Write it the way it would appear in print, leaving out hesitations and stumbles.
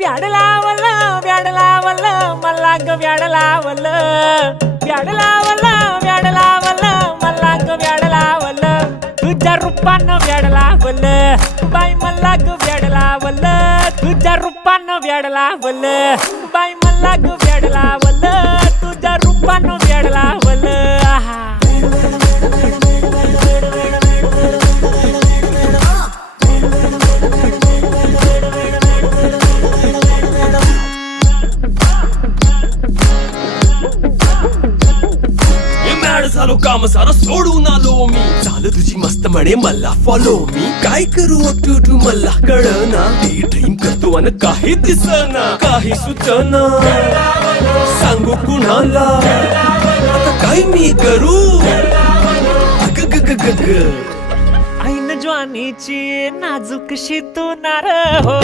व्याड लावलं मला ग व्याड लावलं मला ग व्याड लावलं तुझ्या रूपानं व्याड लावलं बाई मला ग व्याड लावलं तुझ्या रूपानं व्याड लावलं बाई मला ग व्याड लावलं तुझ्या रूपानं व्याड लावलं झालो काम सारं सोडून आलो मी चाल तुझी मस्त म्हणे मला फॉलो मी काय करू टू मला कळना ती ड्रीम करतो आणि काही दिसना काही सुचना सांगू कुणाला आता काय मी करू अग ग ग ग ग ऐन ज्वानीची नाजूक शी तू नार हो